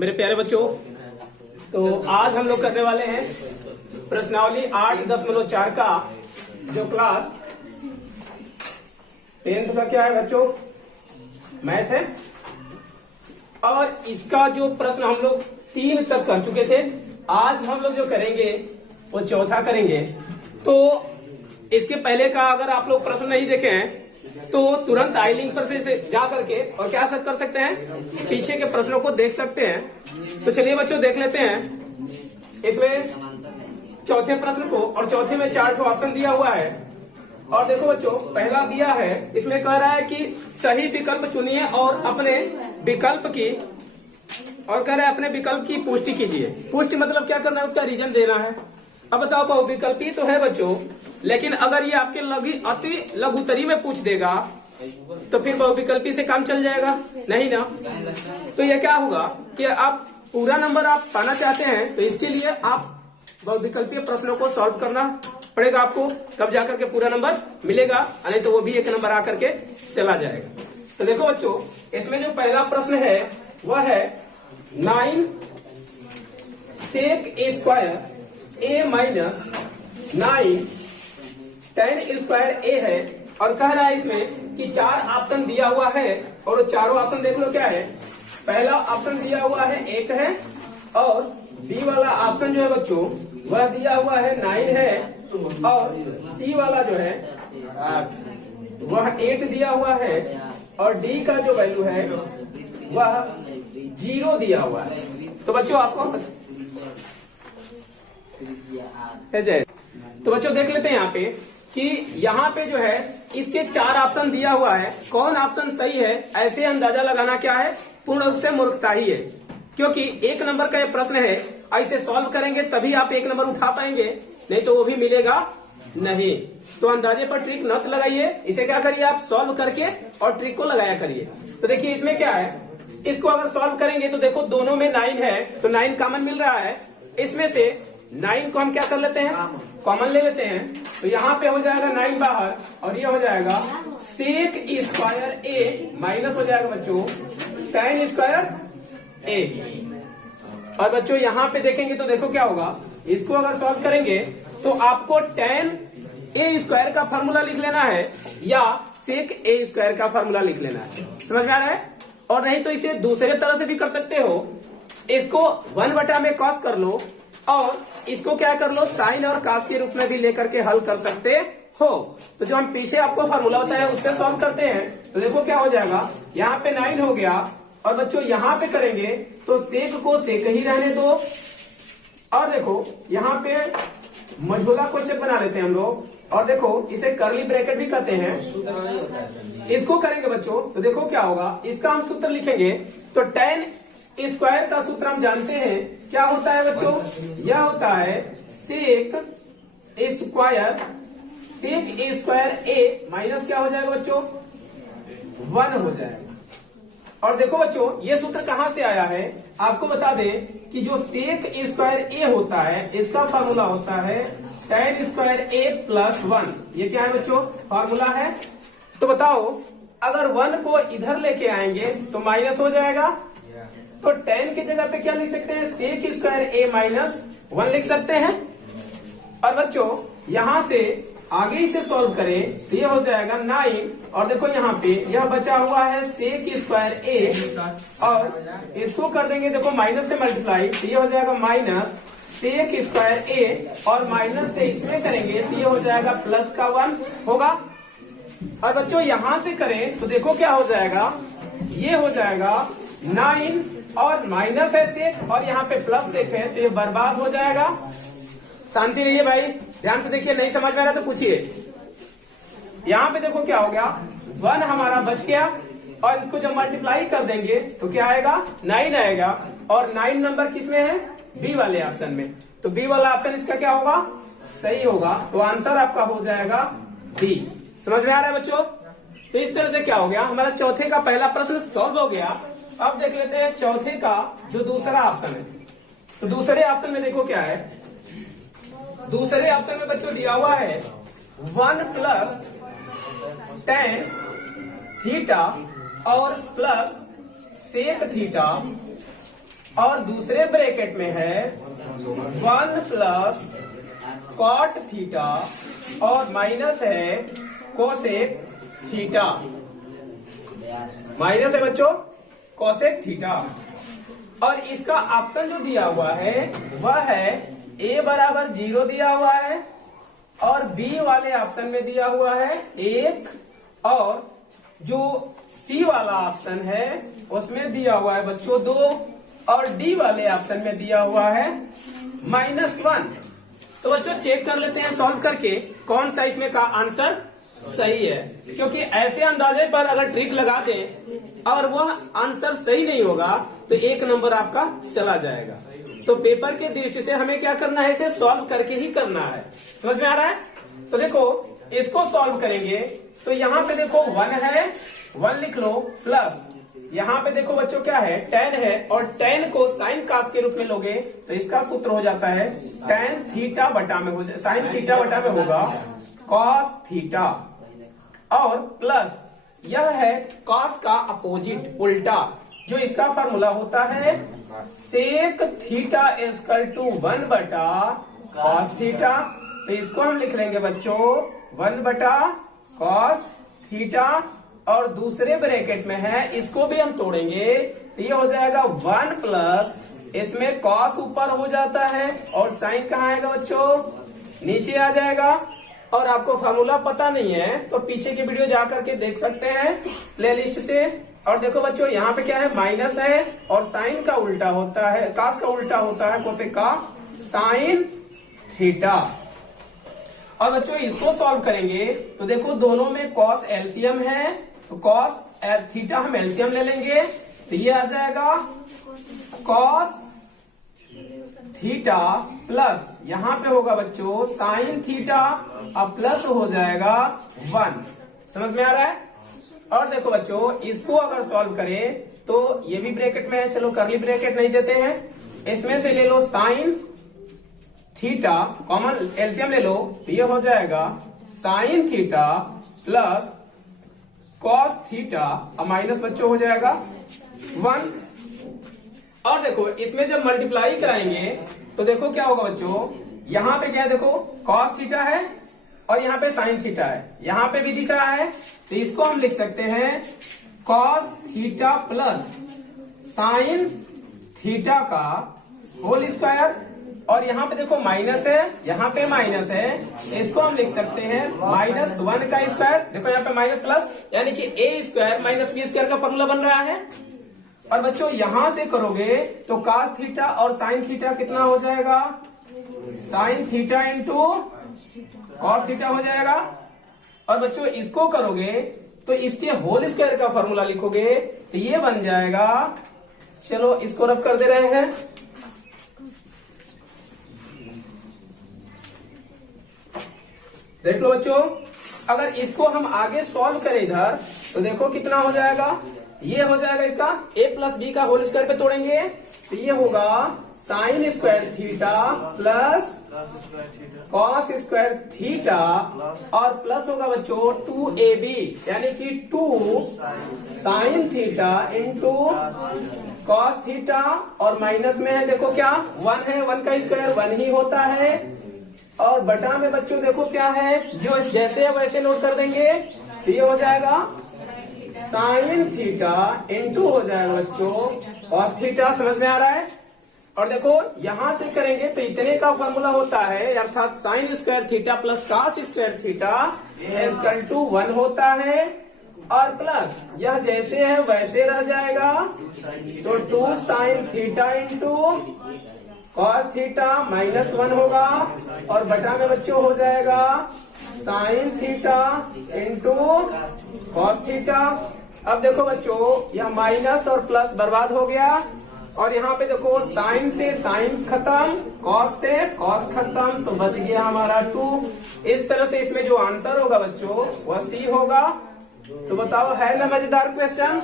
मेरे प्यारे बच्चों, तो आज हम लोग करने वाले हैं प्रश्नावली 8.4 का जो क्लास 10th का क्या है बच्चों, मैथ है। और इसका जो प्रश्न हम लोग 3 तक कर चुके थे। आज हम लोग जो करेंगे वो चौथा करेंगे। तो इसके पहले का अगर आप लोग प्रश्न नहीं देखे हैं तो तुरंत आई लिंक पर से जा करके और क्या कर सकते हैं, पीछे के प्रश्नों को देख सकते हैं। तो चलिए बच्चों देख लेते हैं इसमें चौथे प्रश्न को। और चौथे में 4 ठो ऑप्शन दिया हुआ है। और देखो बच्चों, पहला दिया है, इसमें कह रहा है कि सही विकल्प चुनिए और अपने विकल्प की अपने विकल्प की पुष्टि कीजिए। पुष्टि मतलब क्या करना है, उसका रीजन देना है। अब बताओ, बहुविकल्पी तो है बच्चों, लेकिन अगर ये आपके अति लघुतरी में पूछ देगा तो फिर बहुविकल्पी से काम चल जाएगा नहीं ना। तो ये क्या होगा कि आप पूरा नंबर आप पाना चाहते हैं तो इसके लिए आप बहुविकल्पीय प्रश्नों को सॉल्व करना पड़ेगा आपको, तब जाकर के पूरा नंबर मिलेगा, नहीं तो वो भी एक नंबर आकर के चला जाएगा। तो देखो बच्चों, इसमें जो पहला प्रश्न है वह है 9 sec a square a minus 9 tan square a है। और कह रहा है इसमें कि 4 ऑप्शन दिया हुआ है और वो चारों ऑप्शन देख लो क्या है। पहला ऑप्शन दिया हुआ है 1 है और बी वाला ऑप्शन जो है बच्चों वह दिया हुआ है 9 है और सी वाला जो है वह 8 दिया हुआ है और डी का जो वैल्यू है वह 0 दिया हुआ है। तो बच्चों आपको तो बच्चों देख लेते हैं यहाँ पे कि यहाँ पे जो है इसके 4 ऑप्शन दिया हुआ है, कौन ऑप्शन सही है ऐसे अंदाजा लगाना क्या है, पूर्ण रूप से मूर्खता ही है। क्योंकि 1 नंबर का ये प्रश्न है, ऐसे सॉल्व करेंगे तभी आप 1 नंबर उठा पाएंगे, नहीं तो वो भी मिलेगा नहीं। तो अंदाजे पर ट्रिक नत लगाइए, इसे क्या करिए आप सॉल्व करके और ट्रिक को लगाया करिए। तो देखिए इसमें क्या है, इसको अगर सॉल्व करेंगे तो देखो दोनों में 9 है तो 9 कॉमन मिल रहा है। इसमें से 9 को हम क्या कर लेते हैं, कॉमन ले लेते हैं। तो यहाँ पे हो जाएगा 9 बाहर और ये हो जाएगा sec स्क्वायर a माइनस हो जाएगा बच्चों tan स्क्वायर a। और बच्चों यहाँ पे देखेंगे तो देखो क्या होगा, इसको अगर सॉल्व करेंगे तो आपको tan a स्क्वायर का फॉर्मूला लिख लेना है या sec a स्क्वायर का फॉर्मूला लिख लेना है। समझ में आ रहा है? और नहीं तो इसे दूसरे तरह से भी कर सकते हो, इसको 1 में cos कर लो और इसको क्या कर लो साइन और कास के रूप में भी लेकर के हल कर सकते हो। तो जो हम पीछे आपको फॉर्मूला बताया उस पर सॉल्व करते हैं तो देखो क्या हो जाएगा, यहाँ पे 9 हो गया और बच्चों यहाँ पे करेंगे तो सेक को सेक ही रहने दो। और देखो यहाँ पे मझोला क्वेश्चन बना लेते हैं हम लोग, और देखो इसे करली ब्रैकेट भी कहते हैं। इसको करेंगे बच्चों तो देखो क्या होगा, इसका हम सूत्र लिखेंगे तो tan स्क्वायर का सूत्र हम जानते हैं क्या होता है बच्चों, यह होता है सेक स्क्वायर a माइनस क्या हो जाएगा बच्चों 1 हो जाएगा। और देखो बच्चों ये सूत्र कहाँ से आया है, आपको बता दें कि जो सेक स्क्वायर a होता है इसका फॉर्मूला होता है tan स्क्वायर a प्लस 1। ये क्या है बच्चों, फॉर्मूला है। तो बताओ अगर 1 को इधर लेके आएंगे तो माइनस हो जाएगा, तो tan की जगह पे क्या लिख सकते हैं, सेक स्क्वायर a माइनस 1 लिख सकते हैं। और बच्चों यहाँ से आगे इसे सॉल्व करें तो ये हो जाएगा 9 और देखो यहाँ पे यह बचा हुआ है सेक स्क्वायर a और इसको कर देंगे देखो माइनस से मल्टीप्लाई तो ये हो जाएगा माइनस सेक स्क्वायर a और माइनस से इसमें करेंगे तो ये हो जाएगा प्लस का 1 होगा। और बच्चों यहाँ से करें तो देखो क्या हो जाएगा, ये हो जाएगा 9 और माइनस है सेक और यहाँ पे प्लस सेक है तो ये बर्बाद हो जाएगा। शांति रहिए भाई, ध्यान से देखिए, नहीं समझ में आ रहा तो पूछिए। यहाँ पे देखो क्या हो गया, 1 हमारा बच गया और इसको जब मल्टीप्लाई कर देंगे तो क्या आएगा 9 आएगा। और 9 नंबर किस में है, बी वाले ऑप्शन में। तो बी वाला ऑप्शन इसका क्या होगा, सही होगा। तो आंसर आपका हो जाएगा बी। समझ में आ रहा है बच्चों? तो इस तरह से क्या हो गया, हमारा चौथे का पहला प्रश्न सॉल्व हो गया। अब देख लेते हैं चौथे का जो दूसरा ऑप्शन है। तो दूसरे ऑप्शन में देखो क्या है, दूसरे ऑप्शन में बच्चों दिया हुआ है 1 प्लस tan थीटा और प्लस सेक थीटा और दूसरे ब्रैकेट में है 1 प्लस कॉट थीटा और माइनस है कोसेक थीटा। माइनस है बच्चों कोसेक थीटा। और इसका ऑप्शन जो दिया हुआ है वह है a बराबर 0 दिया हुआ है और b वाले ऑप्शन में दिया हुआ है 1 और जो c वाला ऑप्शन है उसमें दिया हुआ है बच्चों 2 और d वाले ऑप्शन में दिया हुआ है -1। तो बच्चों चेक कर लेते हैं सॉल्व करके कौन सा इसमें का आंसर सही है, क्योंकि ऐसे अंदाजे पर अगर ट्रिक लगा दें और वह आंसर सही नहीं होगा तो 1 नंबर आपका चला जाएगा। तो पेपर के दृष्टि से हमें क्या करना है, इसे सॉल्व करके ही करना है। समझ में आ रहा है? तो देखो इसको सॉल्व करेंगे तो यहाँ पे देखो 1 है, 1 लिख लो, प्लस यहाँ पे देखो बच्चों क्या है, tan है और tan को sin cos के रूप में लोगे तो इसका सूत्र हो जाता है tan थीटा बटा में हो जाए, sin थीटा बटा में होगा cos थीटा और प्लस यह है cos का अपोजिट उल्टा, जो इसका फार्मूला होता है sec थीटा इक्वल टू 1 बटा cos थीटा। तो इसको हम लिख लेंगे बच्चों 1 बटा cos थीटा और दूसरे ब्रैकेट में है, इसको भी हम तोड़ेंगे तो ये हो जाएगा 1 प्लस इसमें cos ऊपर हो जाता है और sin कहाँ आएगा बच्चों, नीचे आ जाएगा। और आपको फार्मूला पता नहीं है तो पीछे की वीडियो जा करके देख सकते हैं प्लेलिस्ट से। और देखो बच्चों यहाँ पे क्या है, माइनस है और साइन का उल्टा होता है, कास का उल्टा होता है कोसेक का साइन थीटा। और बच्चों इसको सॉल्व करेंगे तो देखो दोनों में कॉस एलसीएम है तो कॉस थीटा हम एलसीएम ले लेंगे तो ये आ जाएगा कॉस थीटा प्लस यहाँ पे होगा बच्चों साइन थीटा अब प्लस हो जाएगा 1। समझ में आ रहा है? और देखो बच्चों इसको अगर सॉल्व करें तो ये भी ब्रैकेट में है, चलो करली ब्रैकेट नहीं देते हैं, इसमें से ले लो साइन थीटा कॉमन एलसीएम ले लो तो ये हो जाएगा sine theta plus cos theta अब माइनस बच्चों हो जाएगा 1। और देखो इसमें जब मल्टीप्लाई कराएंगे तो देखो क्या होगा बच्चों, यहाँ पे क्या है देखो cos थीटा है और यहाँ पे sin थीटा है, यहाँ पे भी दिख रहा है तो इसको हम लिख सकते हैं cos theta plus sin theta का होल स्क्वायर। और यहाँ पे देखो माइनस है, यहाँ पे माइनस है, इसको हम लिख सकते हैं -1 का स्क्वायर। देखो यहाँ पे माइनस प्लस यानी कि a square minus b square का फॉर्मूला बन रहा है। और बच्चों यहां से करोगे तो cos थीटा और sin थीटा कितना हो जाएगा, sin theta into cos theta हो जाएगा। और बच्चों इसको करोगे तो इसके होल स्क्वायर का फॉर्मूला लिखोगे तो ये बन जाएगा, चलो इसको रब कर दे रहे हैं, देख लो बच्चों अगर इसको हम आगे सॉल्व करें इधर तो देखो कितना हो जाएगा, ये हो जाएगा इसका a प्लस बी का होल स्क्वायर पे तोड़ेंगे तो ये होगा sign square theta plus cos square theta और प्लस होगा बच्चों 2ab यानी कि 2 sine theta into cos theta और माइनस में है देखो क्या 1 है, 1 का स्क्वायर 1 ही होता है। और बटा में बच्चों देखो क्या है, जो जैसे है वैसे नोट कर देंगे तो ये हो जाएगा साइन थीटा इंटू हो जाएगा बच्चों कॉस थीटा। समझ में आ रहा है? और देखो यहां से करेंगे तो इतने का फॉर्मूला होता है अर्थात sine square theta plus cos square theta equal to 1 होता है। और प्लस यह जैसे है वैसे रह जाएगा तो 2 sine theta into cos theta -1 होगा और बटा में बच्चों हो जाएगा sine theta into cos theta. अब देखो बच्चों यह माइनस और प्लस बर्बाद हो गया और यहाँ पे देखो साइन से साइन खत्म, कॉस से कॉस खत्म तो बच गया हमारा 2। इस तरह से इसमें जो आंसर होगा बच्चों वह सी होगा। तो बताओ है ना मजेदार क्वेश्चन?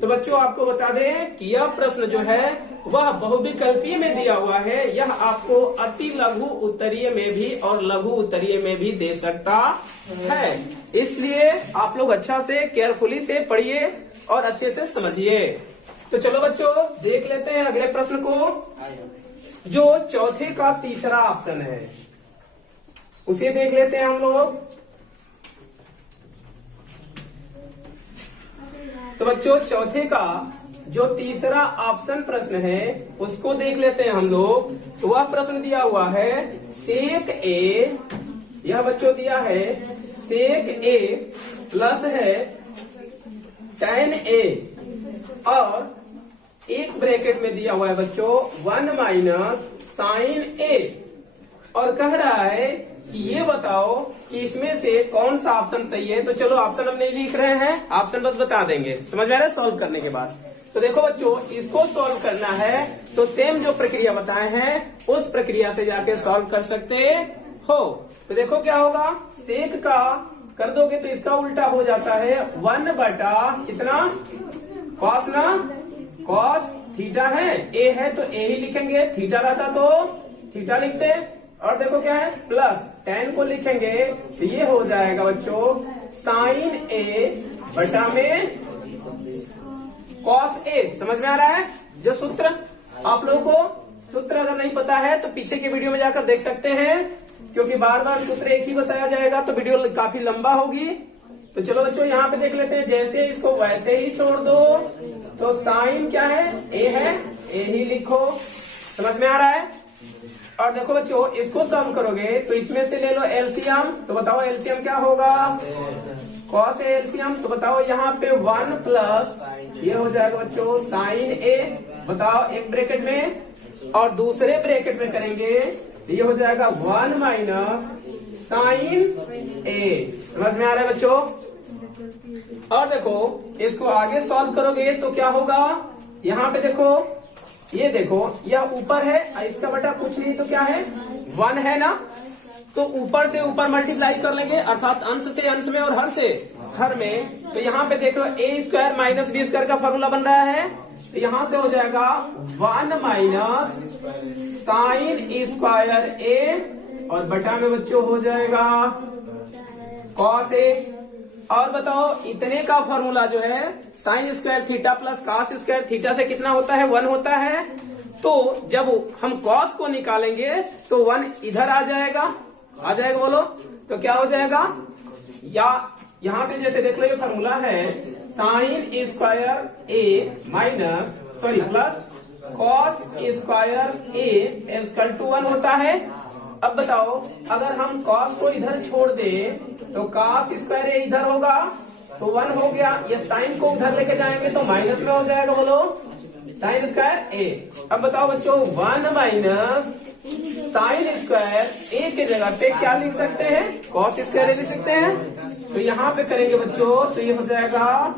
तो बच्चों आपको बता दें कि यह प्रश्न जो है वह बहुविकल्पीय में दिया हुआ है, यह आपको अति लघु उत्तरीय में भी और लघु उत्तरीय में भी दे सकता है, इसलिए आप लोग अच्छा से केयरफुली से पढ़िए और अच्छे से समझिए। तो चलो बच्चों देख लेते हैं अगले प्रश्न को। जो चौथे का तीसरा ऑप्शन है उसे देख लेते हैं हम लोग। तो बच्चों चौथे का जो तीसरा ऑप्शन प्रश्न है उसको देख लेते हैं हम लोग। तो वह प्रश्न दिया हुआ है सेक ए, यह बच्चों दिया है सेक ए प्लस है tan ए और एक ब्रैकेट में दिया हुआ है बच्चों 1 माइनस साइन ए, और कह रहा है कि ये बताओ कि इसमें से कौन सा ऑप्शन सही है। तो चलो ऑप्शन हम नहीं लिख रहे हैं, ऑप्शन बस बता देंगे, समझ में आ रहा है सॉल्व करने के बाद। तो देखो बच्चों इसको सॉल्व करना है तो सेम जो प्रक्रिया बताए हैं उस प्रक्रिया से जाके सॉल्व कर सकते हो। तो देखो क्या होगा, सेक का कर दोगे तो इसका उल्टा हो जाता है 1 बटा कितना कॉस ना, कॉस थीटा है, ए है तो ए ही लिखेंगे, थीटा रहता तो थीटा लिखते, और देखो क्या है प्लस tan को लिखेंगे तो ये हो जाएगा बच्चों साइन ए बटा में कॉस ए। समझ में आ रहा है जो सूत्र? आप लोगों को सूत्र अगर नहीं पता है तो पीछे के वीडियो में जाकर देख सकते हैं, क्योंकि बार बार सूत्र एक ही बताया जाएगा तो वीडियो काफी लंबा होगी। तो चलो बच्चों यहाँ पे देख लेते हैं, जैसे इसको वैसे ही छोड़ दो। तो साइन क्या है, ए है, ए ही लिखो। समझ में आ रहा है? और देखो बच्चों इसको सॉल्व करोगे तो इसमें से ले लो एलसीएम। तो बताओ एलसीएम क्या होगा, कॉस ए एलसीएम। तो बताओ यहाँ पे 1 प्लस ये हो जाएगा बच्चों साइन ए, बताओ एक ब्रैकेट में, और दूसरे ब्रैकेट में करेंगे ये हो जाएगा 1 माइनस साइन ए। समझ में आ रहा है बच्चों? और देखो इसको आगे सॉल्व करोगे तो क्या होगा, यहाँ पे देखो ये देखो यह ऊपर है, इसका बटा कुछ नहीं तो क्या है 1 है ना, तो ऊपर से ऊपर मल्टीप्लाई कर लेंगे, अर्थात अंश से अंश में और हर से हर में। तो यहाँ पे देख लो ए स्क्वायर माइनस बी स्क्वायर का फॉर्मूला बन रहा है, तो यहाँ से हो जाएगा 1 माइनस साइन स्क्वायर ए, और बटा में बच्चों हो जाएगा कॉस ए। और बताओ इतने का फॉर्मूला जो है sine square theta plus cos square theta से कितना होता है, 1 होता है। तो जब हम कॉस को निकालेंगे तो 1 इधर आ जाएगा बोलो, तो क्या हो जाएगा, या यहाँ से जैसे देख लो ये फॉर्मूला है sine square A minus plus cos square A equal to 1 होता है। अब बताओ अगर हम कॉस को इधर छोड़ दें तो कॉस स्क्वायर ए इधर होगा तो 1 हो गया, ये साइन को उधर लेके जाएंगे तो माइनस में हो जाएगा, बोलो साइन स्क्वायर ए। अब बताओ बच्चों 1 माइनस साइन स्क्वायर ए के जगह पे क्या लिख सकते हैं, कॉस स्क्वायर ए लिख सकते हैं। तो यहाँ पे करेंगे बच्चों तो ये हो जाएगा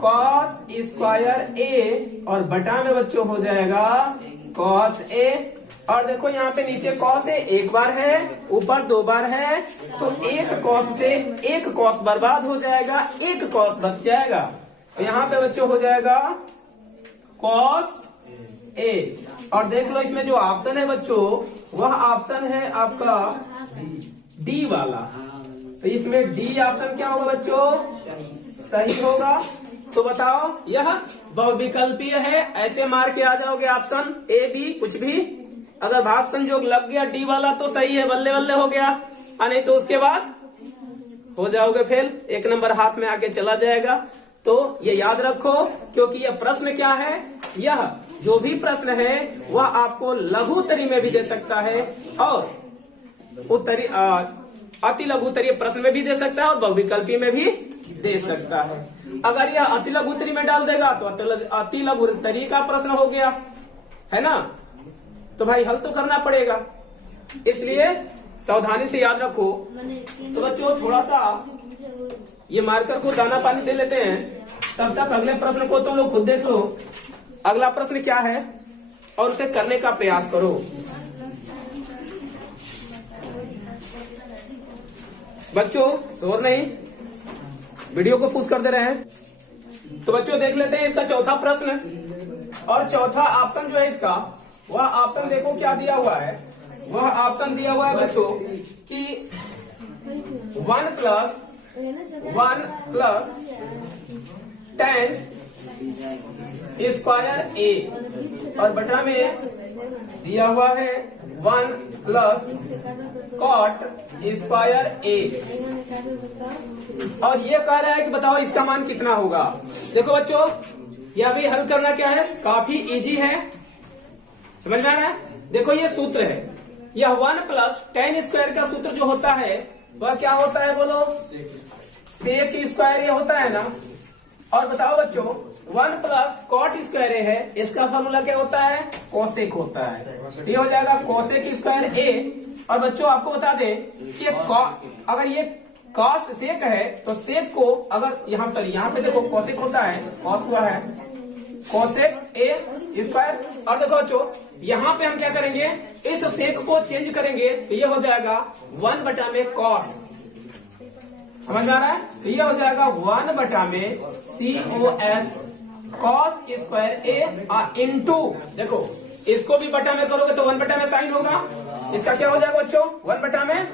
कॉस स्क्वायर ए, और बटा में बच्चों हो जाएगा कॉस ए। और देखो यहाँ पे नीचे कॉस है, एक बार है, ऊपर 2 बार है, तो एक कॉस से एक कॉस बर्बाद हो जाएगा, एक कॉस बच जाएगा। तो यहाँ पे बच्चों हो जाएगा कॉस ए। और देख लो इसमें जो ऑप्शन है बच्चों वह ऑप्शन है आपका डी वाला। तो इसमें डी ऑप्शन क्या होगा बच्चों, सही होगा। तो बताओ यह बहुविकल्पीय है, ऐसे मार के आ जाओगे ऑप्शन ए बी कुछ भी। अगर भाग संयोग लग गया डी वाला तो सही है, बल्ले बल्ले हो गया, और नहीं तो उसके बाद हो जाओगे फेल, 1 नंबर हाथ में आके चला जाएगा। तो ये याद रखो, क्योंकि यह प्रश्न क्या है, यह जो भी प्रश्न है वह आपको लघु उत्तरी में भी दे सकता है और उत्तरी अति लघु उत्तरीय प्रश्न में भी दे सकता है और बहुविकल्पी में भी दे सकता है। अगर यह अति लघु उत्तरी में डाल देगा तो अति लघु उत्तरी का प्रश्न हो गया, है ना, तो भाई हल तो करना पड़ेगा, इसलिए सावधानी से याद रखो। तो बच्चों थोड़ा सा ये मार्कर को दाना पानी दे लेते हैं, तब तक अगले प्रश्न को तुम लोग खुद देख लो। अगला प्रश्न क्या है और उसे करने का प्रयास करो। बच्चों शोर नहीं, वीडियो को पुश कर दे रहे हैं। तो बच्चों देख लेते हैं इसका चौथा प्रश्न, और चौथा ऑप्शन जो है इसका वह ऑप्शन देखो क्या दिया हुआ है। वह ऑप्शन दिया हुआ है बच्चों कि 1 प्लस tan स्क्वायर ए और बटा में दिया हुआ है 1 प्लस कॉट स्क्वायर ए। और ये कह रहा है कि बताओ इसका मान कितना होगा। देखो बच्चों, यह भी हल करना क्या है, काफी इजी है, समझ में आ रहा है। देखो ये सूत्र है, यह 1 प्लस tan स्क्वायर का सूत्र जो होता है वह क्या होता है, बोलो, सेक स्क्वायर ये होता है ना। और बताओ बच्चों 1 प्लस कॉट स्क्वायर ए है, इसका फॉर्मूला क्या होता है, कोसेक होता है। ये हो जाएगा कोसेक स्क्वायर ए। और बच्चों आपको बता दें कि अगर ये कॉस सेक है तो सेक को अगर यहाँ पे देखो कोसेक होता है, कॉस हुआ है कोसेक ए स्क्वायर। और देखो बच्चों यहाँ पे हम क्या करेंगे, इस सेक को चेंज करेंगे तो ये हो जाएगा 1 बटा में कॉस, समझ में आ रहा है। तो ये हो जाएगा 1 बटा में COS कॉस स्क्वायर ए इंटू, देखो इसको भी बटा में करोगे तो 1 बटा में साइन होगा, इसका क्या हो जाएगा बच्चों 1 बटा में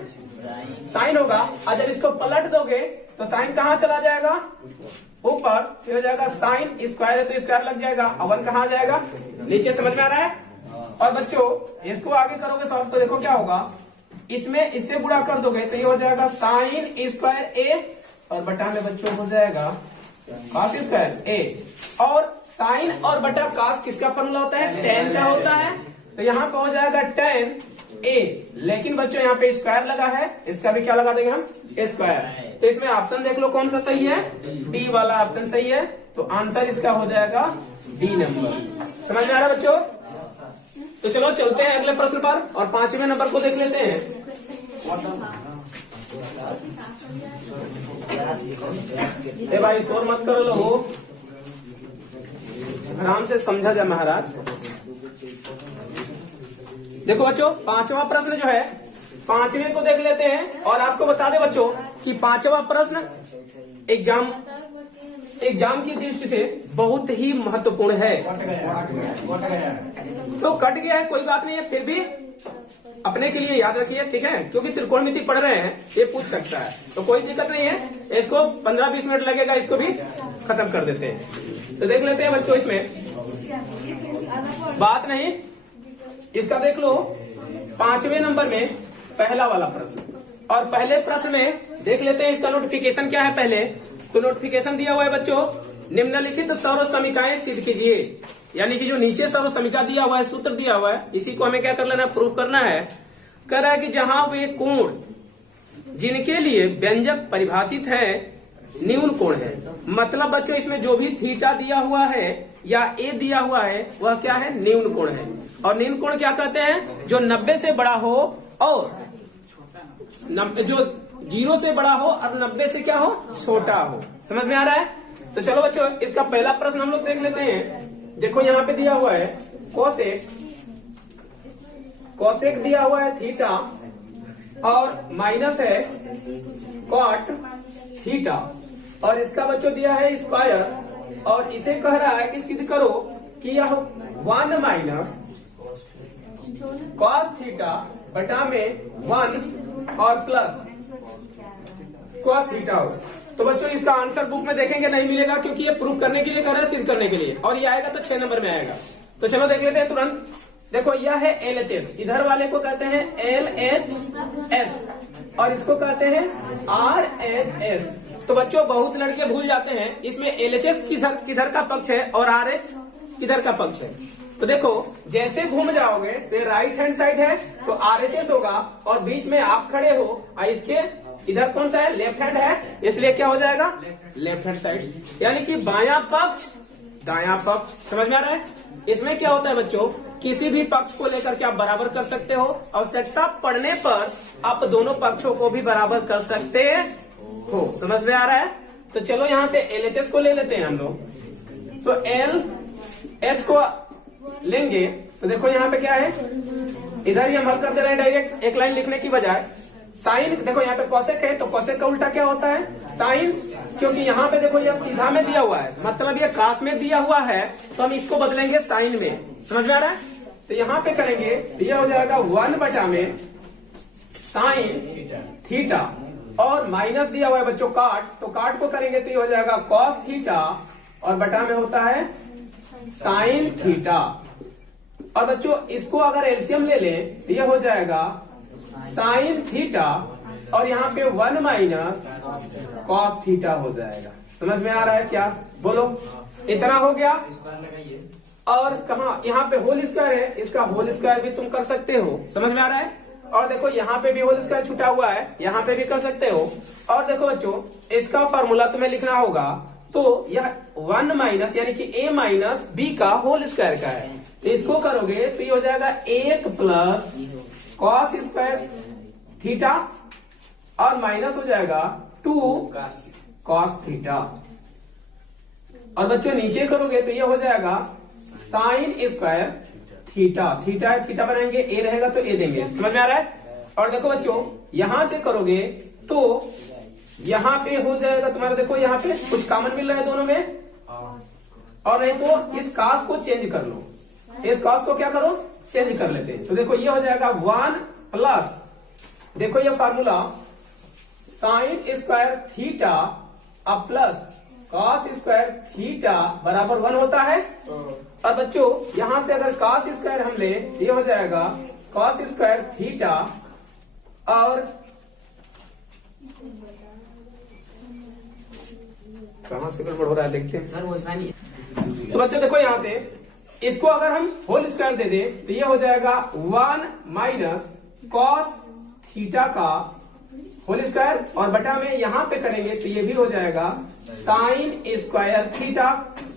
साइन होगा। और जब इसको पलट दोगे तो साइन कहाँ चला जाएगा, ऊपर, तो हो जाएगा साइन स्क्वायर है तो स्क्वायर लग जाएगा, और 1 कहाँ आ जाएगा नीचे, समझ में आ रहा है। और बच्चों इसको आगे करोगे सॉल्व तो देखो क्या होगा, इसमें इससे गुणा कर दोगे तो ये हो जाएगा साइन स्क्वायर ए और बटा में बच्चों हो जाएगा कॉस स्क्वायर ए। और साइन और बटा कॉस किसका फॉर्मूला होता है, tan का होता है। तो यहाँ पे हो जाएगा tan ए, लेकिन बच्चों यहाँ पे स्क्वायर लगा है, इसका भी क्या लगा देंगे हम, स्क्वायर। तो इसमें ऑप्शन देख लो कौन सा सही है, डी वाला ऑप्शन सही है। तो आंसर इसका हो जाएगा डी नंबर। समझ में आ रहा है बच्चों। तो चलो चलते हैं अगले प्रश्न पर और 5वें नंबर को देख लेते हैं। ए भाई शोर मत करो लोगो, आराम से समझा जाए महाराज। देखो बच्चों 5वां प्रश्न जो है, 5वें को देख लेते हैं। और आपको बता दें बच्चों कि 5वां प्रश्न एग्जाम की दृष्टि से बहुत ही महत्वपूर्ण है। तो कट गया है कोई बात नहीं है, फिर भी अपने के लिए याद रखिए, ठीक है, क्योंकि त्रिकोणमिति पढ़ रहे हैं, ये पूछ सकता है, तो कोई दिक्कत नहीं है। इसको 15-20 मिनट लगेगा, इसको भी खत्म कर देते हैं। तो देख लेते हैं बच्चों, इसमें बात नहीं, इसका देख लो 5वें नंबर में पहला वाला प्रश्न। और पहले प्रश्न में देख लेते हैं इसका नोटिफिकेशन क्या है पहले। तो नोटिफिकेशन दिया हुआ है बच्चों, निम्नलिखित सर्व समीकरण सिद्ध कीजिए। यानी कि जो नीचे सर्व समीकरण दिया हुआ है, सूत्र दिया हुआ है, इसी को हमें क्या कर लेना है, प्रूव करना है। कह रहा है कि जहां वे कोण जिनके लिए व्यंजक परिभाषित है न्यून कोण है। मतलब बच्चों इसमें जो भी थीटा दिया हुआ है या ए दिया हुआ है वह क्या है, न्यून कोण है। और न्यून कोण क्या कहते हैं, जो 90 से बड़ा हो और जो 0 से बड़ा हो और 90 से क्या हो, छोटा हो। समझ में आ रहा है। तो चलो बच्चों इसका पहला प्रश्न हम लोग देख लेते हैं। देखो यहाँ पे दिया हुआ है कोसेक दिया हुआ है थीटा और माइनस है कॉट थीटा, और इसका बच्चों दिया है स्क्वायर। और इसे कह रहा है कि सिद्ध करो कि यह 1 माइनस कॉस थीटा बटा में 1 और प्लस कॉस थीटा हो। तो बच्चों इसका आंसर बुक में देखेंगे नहीं मिलेगा, क्योंकि ये प्रूफ करने के लिए कर रहे हैं, सिद्ध करने के लिए, और ये आएगा तो 6 नंबर में आएगा। तो चलो देख लेते हैं तुरंत। देखो यह है LHS, इधर वाले को कहते हैं LHS और इसको कहते हैं RHS। तो बच्चों बहुत लड़के भूल जाते हैं इसमें LHS किधर का पक्ष है और RH किधर का पक्ष है। तो देखो जैसे घूम जाओगे तो राइट हैंड साइड है तो RHS होगा, और बीच में आप खड़े हो और इसके इधर कौन सा है, लेफ्ट हैंड है, इसलिए क्या हो जाएगा, लेफ्ट हैंड साइड। यानी कि बायां पक्ष दायां पक्ष। समझ में आ रहा है। इसमें क्या होता है बच्चों, किसी भी पक्ष को लेकर के आप बराबर कर सकते हो, आवश्यकता पड़ने पर आप दोनों पक्षों को भी बराबर कर सकते हो। समझ में आ रहा है। तो चलो यहाँ से LHS को ले लेते हैं हम लोग। तो LH को लेंगे तो देखो यहाँ पे क्या है, इधर ही हम हल करते रहे डायरेक्ट एक लाइन लिखने की बजाय। साइन देखो यहाँ पे कोसेक है तो कोसेक का उल्टा क्या होता है, साइन, क्योंकि यहाँ पे देखो यह सीधा में दिया हुआ है, मतलब ये कास में दिया हुआ है, तो हम इसको बदलेंगे साइन में। समझ में आ रहा है। तो यहाँ पे करेंगे तो यह हो जाएगा 1 बटा में साइन थीटा, और माइनस दिया हुआ है बच्चों काट, तो काट को करेंगे तो ये हो जाएगा कॉस थीटा और बटा में होता है साइन थीटा। और बच्चों इसको अगर एलसीएम ले लें तो ये हो जाएगा साइन थीटा और यहाँ पे 1 माइनस कॉस थीटा हो जाएगा। समझ में आ रहा है क्या? बोलो, इतना हो गया। और कहा यहाँ पे होल स्क्वायर है, इसका होल स्क्वायर भी तुम कर सकते हो। समझ में आ रहा है? और देखो यहाँ पे भी होल स्क्वायर छुटा हुआ है, यहाँ पे भी कर सकते हो। और देखो बच्चों इसका फॉर्मूला तुम्हें लिखना होगा, तो यह 1 माइनस यानी कि a माइनस बी का होल स्क्वायर का है, तो इसको करोगे तो ये हो जाएगा 1 प्लस कॉस स्क्वायर थीटा और माइनस हो जाएगा 2 कॉस थीटा। और बच्चों नीचे करोगे तो ये हो जाएगा साइन स्क्वायर थीटा। थीटा है, थीटा बनाएंगे, ए रहेगा तो ए देंगे। समझ में आ रहा है? और देखो बच्चों यहां से करोगे तो यहाँ पे हो जाएगा तुम्हारा, देखो यहाँ पे कुछ कॉमन मिल रहा है दोनों में, और नहीं तो इस कास को चेंज कर लो, इस कास को क्या करो चेंज कर लेते हैं। तो देखो ये हो जाएगा 1 प्लस, देखो ये फार्मूला साइन स्क्वायर थीटा अब प्लस कॉस स्क्वायर थीटा बराबर 1 होता है। और बच्चों यहां से अगर कॉस स्क्वायर हम ले, ये हो जाएगा कॉस स्क्वायर थीटा और कहां से गड़बड़ हो रहा है देखते हैं सर, वो साइन। तो बच्चों देखो यहां से इसको अगर हम होल स्क्वायर दे दे तो ये हो जाएगा 1 माइनस कॉस थीटा का होल स्क्वायर और बटा में यहां पे करेंगे तो ये भी हो जाएगा साइन स्क्वायर थीटा।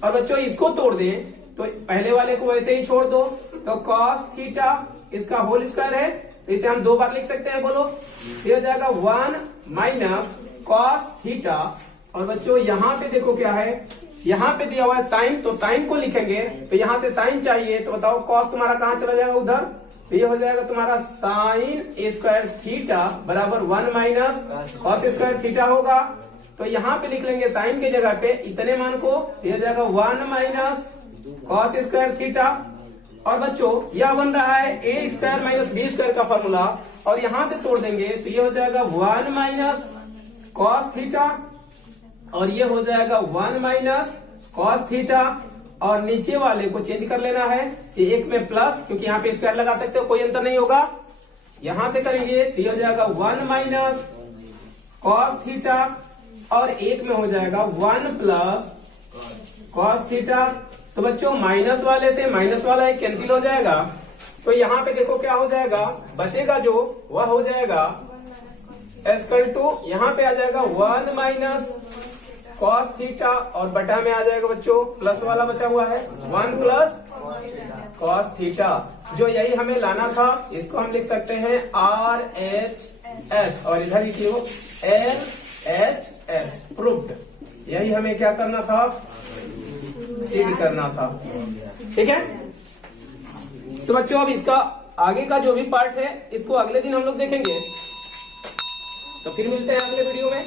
और बच्चों इसको तोड़ दे तो पहले वाले को वैसे ही छोड़ दो, तो कॉस थीटा इसका होल स्क्वायर है तो इसे हम 2 बार लिख सकते हैं। बोलो, ये हो जाएगा 1 माइनस कॉस थीटा। और बच्चों यहाँ पे देखो क्या है, यहाँ पे दिया हुआ है साइन, तो साइन को लिखेंगे तो यहाँ से साइन चाहिए, तो बताओ कॉस तुम्हारा कहाँ चला जाएगा उधर, तो ये हो जाएगा तुम्हारा साइन स्क्वायर थीटा बराबर 1 माइनस कॉस स्क्वायर थीटा होगा। तो यहाँ पे लिख लेंगे साइन की जगह पे इतने मान को, ये हो जाएगा 1 माइनस कॉस स्क्वायर थीटा। और बच्चों यह बन रहा है ए स्क्वायर माइनस बी स्क्वायर का फॉर्मूला, और यहाँ से तोड़ देंगे तो ये हो जाएगा 1 माइनस कॉस थीटा और ये हो जाएगा 1 माइनस कॉस थीटा। और नीचे वाले को चेंज कर लेना है, एक में प्लस, क्योंकि यहाँ पे स्क्वायर लगा सकते हो, कोई अंतर नहीं होगा। यहां से करेंगे तो ये हो जाएगा 1 माइनस कॉस थीटा और एक में हो जाएगा 1 प्लस कॉस थीटा। तो बच्चों माइनस वाले से माइनस वाला एक कैंसिल हो जाएगा, तो यहाँ पे देखो क्या हो जाएगा, बचेगा जो वह हो जाएगा इक्वल टू, यहाँ पे आ जाएगा 1 माइनस कॉस थीटा और बटा में आ जाएगा बच्चों प्लस वाला बचा हुआ है 1 प्लस कॉस थीटा। जो यही हमें लाना था, इसको हम लिख सकते हैं RHS और इधर लिखिए LHS प्रूव्ड। यही हमें क्या करना था, सिद्ध करना था। ठीक है, तो बच्चों अब इसका आगे का जो भी पार्ट है इसको अगले दिन हम लोग देखेंगे। तो फिर मिलते हैं अगले वीडियो में।